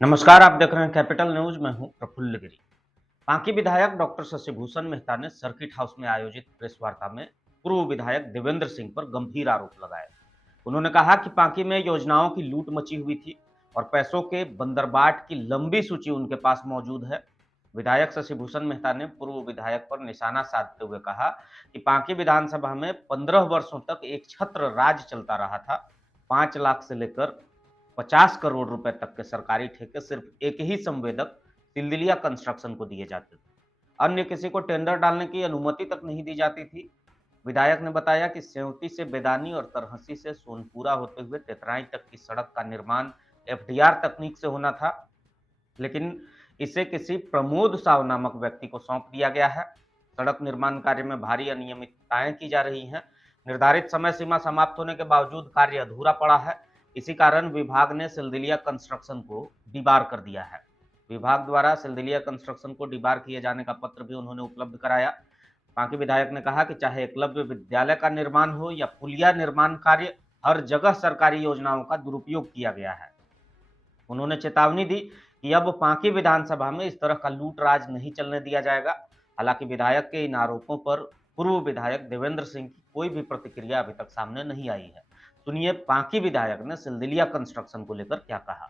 नमस्कार, आप देख रहे हैं कैपिटल न्यूज। मैं हूं प्रफुल्ल गिरी। बांकी विधायक डॉक्टर शशिभूषण मेहता ने सर्किट हाउस में आयोजित प्रेस वार्ता में पूर्व विधायक देवेंद्र सिंह पर गंभीर आरोप लगाए। उन्होंने कहा कि पांकी में योजनाओं की लूट मची हुई थी और पैसों के बंदरबाट की लंबी सूची उनके पास मौजूद है। विधायक शशिभूषण मेहता ने पूर्व विधायक पर निशाना साधते हुए कहा कि पांकी विधानसभा में 15 वर्षों तक एक छत्र राज चलता रहा था। 5 लाख से लेकर 50 करोड़ रुपए तक के सरकारी ठेके सिर्फ एक ही संवेदक तिलदिलिया कंस्ट्रक्शन को दिए जाते थे। अन्य किसी को टेंडर डालने की अनुमति तक नहीं दी जाती थी। विधायक ने बताया कि सेवती से बेदानी और तरहसी से सोनपुरा होते हुए तेतराई तक की सड़क का निर्माण एफडीआर तकनीक से होना था, लेकिन इसे किसी प्रमोद साव नामक व्यक्ति को सौंप दिया गया है। सड़क निर्माण कार्य में भारी अनियमितताएं की जा रही हैं। निर्धारित समय सीमा समाप्त होने के बावजूद कार्य अधूरा पड़ा है। इसी कारण विभाग ने सिलदिलिया कंस्ट्रक्शन को डीबार कर दिया है। विभाग द्वारा सिलदिलिया कंस्ट्रक्शन को डीबार किए जाने का पत्र भी उन्होंने उपलब्ध कराया। बाकी विधायक ने कहा कि चाहे एकलव्य विद्यालय का निर्माण हो या पुलिया निर्माण कार्य, हर जगह सरकारी योजनाओं का दुरुपयोग किया गया है। उन्होंने चेतावनी दी कि अब पांकी विधानसभा में इस तरह का लूट राज नहीं चलने दिया जाएगा। हालांकि विधायक के इन आरोपों पर पूर्व विधायक देवेंद्र सिंह की कोई भी प्रतिक्रिया अभी तक सामने नहीं आई है। सुनिए पांकी विधायक ने सिलदिलिया कंस्ट्रक्शन को लेकर क्या कहा।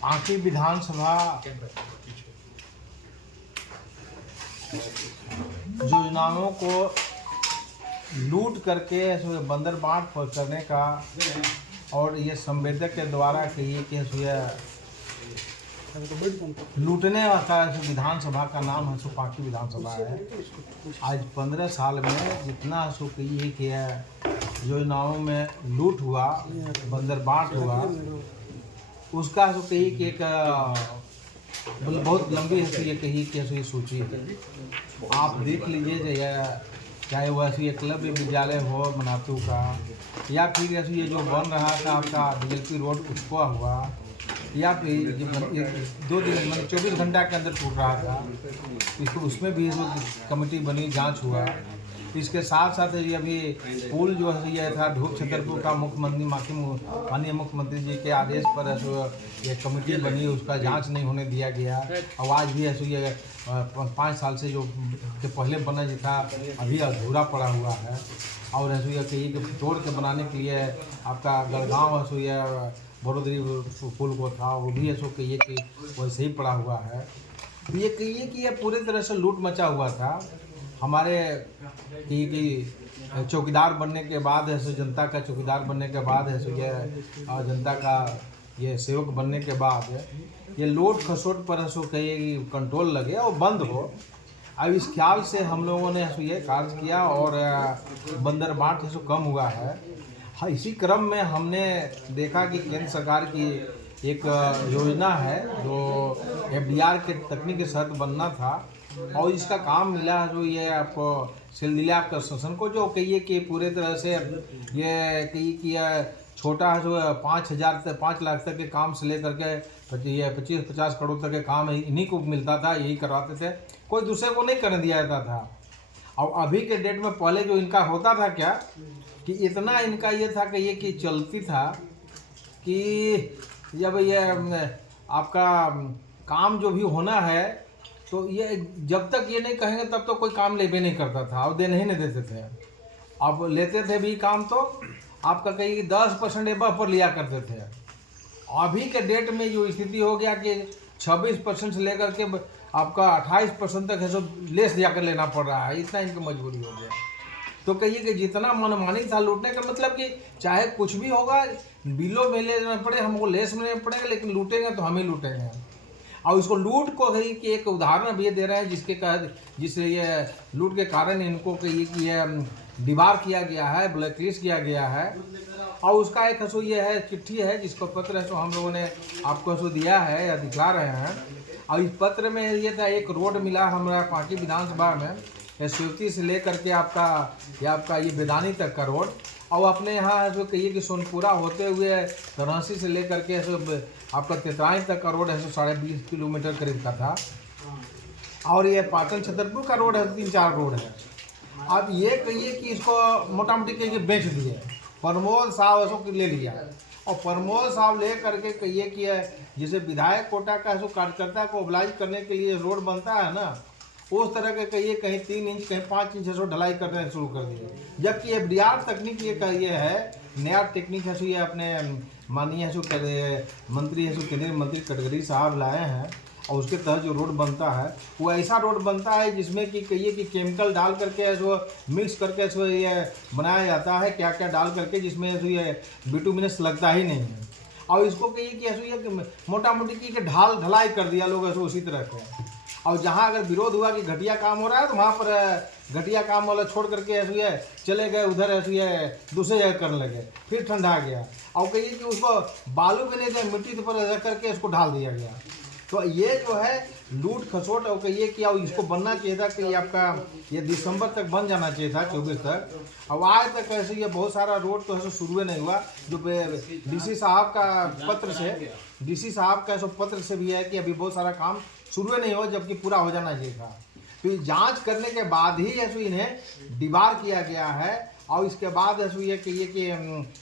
पांकी विधानसभा योजनाओं को लूट करके बंदरबाट करने का और ये संवेदक के द्वारा कहिए कि लूटने का विधानसभा का नाम है पांकी विधानसभा है। आज 15 साल में जितना कहिए कि योजनाओं में लूट हुआ, बंदरबाट हुआ, उसका कहिए कि एक बहुत लंबी है कही कि सूची है। आप देख लीजिए, चाहे वो ऐसी एकलव्य विद्यालय हो मनातू का, या फिर ऐसे ये जो बन रहा था आपका डीएलपी रोड उसको हुआ, या फिर 2 दिन 24 घंटा के अंदर टूट रहा था, इसको उसमें भी कमेटी बनी, जांच हुआ। इसके साथ साथ ये अभी पुल जो है ये था ढूप छतरपुर का मुख्यमंत्री माननीय मुख्यमंत्री जी के आदेश पर ये कमेटी बनी, उसका जांच नहीं होने दिया गया। और आज भी ऐसे ये 5 साल से जो के पहले बना जी था अभी अधूरा पड़ा हुआ है। और ऐसे ये कहीं तोड़ के बनाने के लिए आपका गढ़गांव ऐसे ये बड़ोदरी पुल को था, वो भी ऐसे कहिए कि वैसे ही पड़ा हुआ है। ये कहिए कि ये पूरी तरह से लूट मचा हुआ था। हमारे कि चौकीदार बनने के बाद है, जनता का चौकीदार बनने के बाद है, ये जनता का ये सेवक बनने के बाद ये लूट खसोट पर कहिए कि कंट्रोल लगे और बंद हो। अब इस ख्याल से हम लोगों ने ये कार्य किया और बंदरबाट कम हुआ है। हाँ, इसी क्रम में हमने देखा कि केंद्र सरकार की एक योजना है जो एफडीआर के तकनीक के साथ बनना था, और इसका काम मिला जो ये आपको सिलदिलिया कंस्ट्रक्शन को, जो कहिए कि पूरे तरह से ये कहिए कि छोटा जो 5,000 से 5 लाख तक के काम से लेकर के ये 25-50 करोड़ तक के काम इन्हीं को मिलता था, यही करवाते थे, कोई दूसरे को नहीं करने दिया जाता था। और अभी के डेट में पहले जो इनका होता था क्या कि इतना इनका ये था कि ये कि चलती था कि जब ये आपका काम जो भी होना है तो ये जब तक ये नहीं कहेंगे तब तो कोई काम लेबे नहीं करता था और देने ही नहीं देते थे। अब लेते थे भी काम तो आपका कहीं 10% एबव पर लिया करते थे। अभी के डेट में जो स्थिति हो गया कि 26% से लेकर के आपका 28% तक है सो लेस जाकर लेना पड़ रहा है, इतना इनकी मजबूरी हो गया। तो कहिए कि जितना मनमानी था लूटने का, मतलब कि चाहे कुछ भी होगा बिलो में लेना पड़े, हमको लेस में लेना पड़ेगा, लेकिन लूटेंगे तो हम ही लूटेंगे। और इसको लूट को कही कि एक उदाहरण अब ये दे रहे हैं जिससे ये लूट के कारण इनको कहिए कि ये डीबार किया गया है, ब्लैकलिस्ट किया गया है। और उसका एक हसो ये है चिट्ठी है जिसको पत्र है सो हम लोगों ने आपको हसो दिया है या दिखला रहे हैं। और इस पत्र में ये था एक रोड मिला हमारा पांकी विधानसभा में, सेवती से लेकर के आपका ये बेदानी तक का रोड, और अपने यहाँ जो कहिए कि सोनपुरा होते हुए तरहसी से लेकर के आपका तेतराई तक का रोड है 20.5 किलोमीटर करीब का था। और ये पाटन छतरपुर का रोड है, 3-4 रोड है। अब ये कहिए कि इसको मोटा मोटी कहिए बेच दिए, प्रमोद साहब ले लिया। और प्रमोद साहब ले करके कहिए कि जैसे विधायक कोटा का जो कार्यकर्ता को ओबलाइज करने के लिए रोड बनता है ना, उस तरह के कहिए कहीं 3 इंच कहीं 5 इंच ऐसा ढलाई करना शुरू कर दिए। जबकि एफडीआर तकनीक ये है, नया टेक्निक है, ये अपने माननीय मंत्री है केंद्रीय मंत्री गडकरी साहब लाए हैं, और उसके तहत जो रोड बनता है वो ऐसा रोड बनता है जिसमें कि कहिए कि केमिकल डाल करके जो मिक्स करके जो ये बनाया जाता है, क्या क्या डाल करके, जिसमें जो ये बिटुमिनस लगता ही नहीं है। और इसको कहिए कि ऐसे ये मोटा मोटी की ढलाई कर दिया लोग ऐसे उसी तरह के। और जहाँ अगर विरोध हुआ कि घटिया काम हो रहा है तो वहाँ पर घटिया काम वाला छोड़ करके ऐसे चले गए उधर, ऐसे दूसरे जगह करने लगे, फिर ठंडा गया। और कहिए कि उसको बालू भी नहीं दिया, मिट्टी पर रख करके इसको ढाल दिया गया। तो ये जो है लूट खसोट, और कहिए कि अब इसको बनना चाहिए था कि आपका ये दिसंबर तक बन जाना चाहिए था, 24 तक। अब आज तक ऐसे ये बहुत सारा रोड तो ऐसे शुरू नहीं हुआ। जो डीसी साहब का पत्र से, डीसी साहब का ऐसा पत्र से भी है कि अभी बहुत सारा काम शुरू नहीं हुआ, जबकि पूरा हो जाना चाहिए था। फिर जांच करने के बाद ही ऐसे इन्हें डिबार किया गया है। और इसके बाद ऐसे ये कि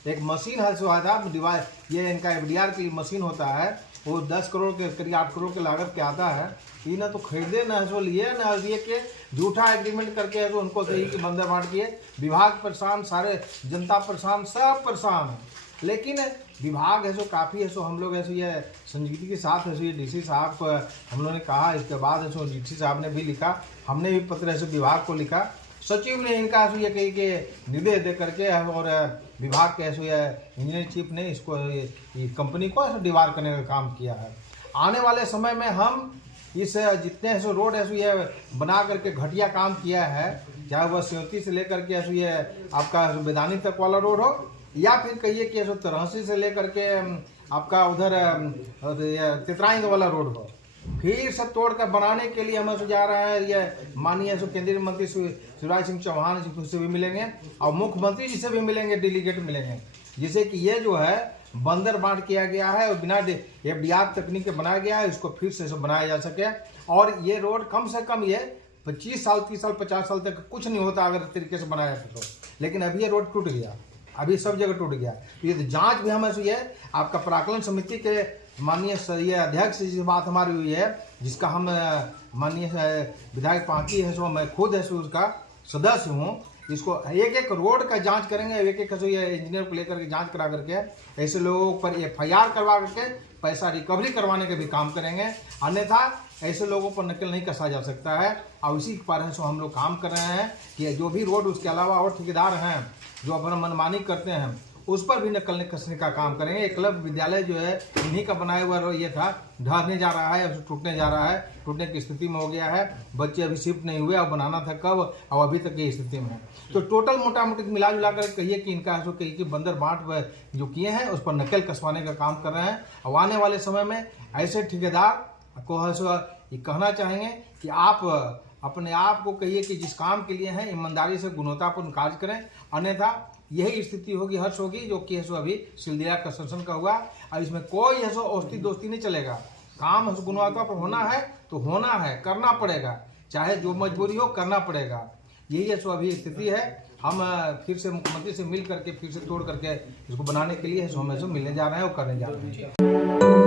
एक मशीन है जो था डिबार, ये इनका एफडीआर की मशीन होता है, वो 10 करोड़ के करीब 8 करोड़ के लागत के आता है। ये ना तो खरीदे ना जो लिए ना ये के झूठा एग्रीमेंट करके तो उनको सही कि बंदर बांट किए। विभाग परेशान, सारे जनता परेशान, सब परेशान है। लेकिन विभाग है सो काफ़ी है सो हम लोग ऐसे ये संजीदगी के साथ है सो ये डीसी साहब को हम लोगों ने कहा। इसके बाद है सो डीसी साहब ने भी लिखा, हमने भी पत्र ऐसे विभाग को लिखा, सचिव ने इनका ऐसे ये कही के निर्देश दे करके, और विभाग के ऐसे इंजीनियर चीफ ने इसको ये कंपनी को ऐसे डिवार करने का काम किया है। आने वाले समय में हम इस जितने ऐसे रोड ऐसे ये बना करके घटिया काम किया है, चाहे वह सेवती से लेकर के ऐसे ये आपका बेदानी तक वाला रोड हो, या फिर कहिए कि ऐसे तरहसी से लेकर के आपका उधर तितराई वाला रोड हो, फिर से तोड़ कर बनाने के लिए हमें जा रहा है। ये माननीय केंद्रीय मंत्री शिवराज सिंह चौहान जी से भी मिलेंगे, और मुख्यमंत्री जी से भी मिलेंगे, डेलीगेट मिलेंगे, जिसे कि ये जो है बंदर बांट किया गया है और बिना एफडीआर तकनीक के बनाया गया है, इसको फिर से बनाया जा सके। और ये रोड कम से कम ये 25 साल 30 साल 50 साल तक कुछ नहीं होता अगर तरीके से बनाया तो। लेकिन अभी ये रोड टूट गया, अभी सब जगह टूट गया। तो ये जांच भी हम ऐसे है आपका प्राकलन समिति के माननीय अध्यक्ष से जिस बात हमारी हुई है, जिसका हम माननीय विधायक पांकी है सो मैं खुद है सो उसका सदस्य हूँ। इसको एक एक रोड का जांच करेंगे, एक एक ये इंजीनियर को लेकर के जांच करा करके ऐसे लोगों पर FIR करवा करके पैसा रिकवरी करवाने का भी काम करेंगे। अन्यथा ऐसे लोगों पर नकल नहीं कसा जा सकता है। और इसी पर है सो हम लोग काम कर रहे हैं कि जो भी रोड, उसके अलावा और ठेकेदार हैं जो अपना मनमानी करते हैं, उस पर भी नकल कसने का काम करेंगे। एकलव्य विद्यालय जो है इन्हीं का बनाया हुआ ये था, ढहने जा रहा है, टूटने जा रहा है, टूटने की स्थिति में हो गया है। बच्चे अभी शिफ्ट नहीं हुए, और बनाना था कब, और अभी तक ये स्थिति में है। तो टोटल मोटा मोटी मिला जुला कर कहिए कि इनका जो कहिए कि बंदर बांट जो किए हैं उस पर नकल कसवाने का काम कर रहे हैं। और आने वाले समय में ऐसे ठेकेदार को है सो ये कहना चाहेंगे कि आप अपने आप को कहिए कि जिस काम के लिए हैं ईमानदारी से गुणवत्तापूर्ण कार्य करें, अन्यथा यही स्थिति होगी, हर्ष होगी, जो कि है सो अभी सिलदिया कंस्ट्रक्शन का हुआ। और इसमें कोई है सो औस्ती दोस्ती नहीं चलेगा। काम है सो गुणवत्ता पर होना है तो होना है, करना पड़ेगा, चाहे जो मजबूरी हो करना पड़ेगा। यही है सो अभी स्थिति है। हम फिर से मुख्यमंत्री से मिल करके फिर से तोड़ करके इसको बनाने के लिए हम मिलने जा रहे हैं और करने जा रहे हैं।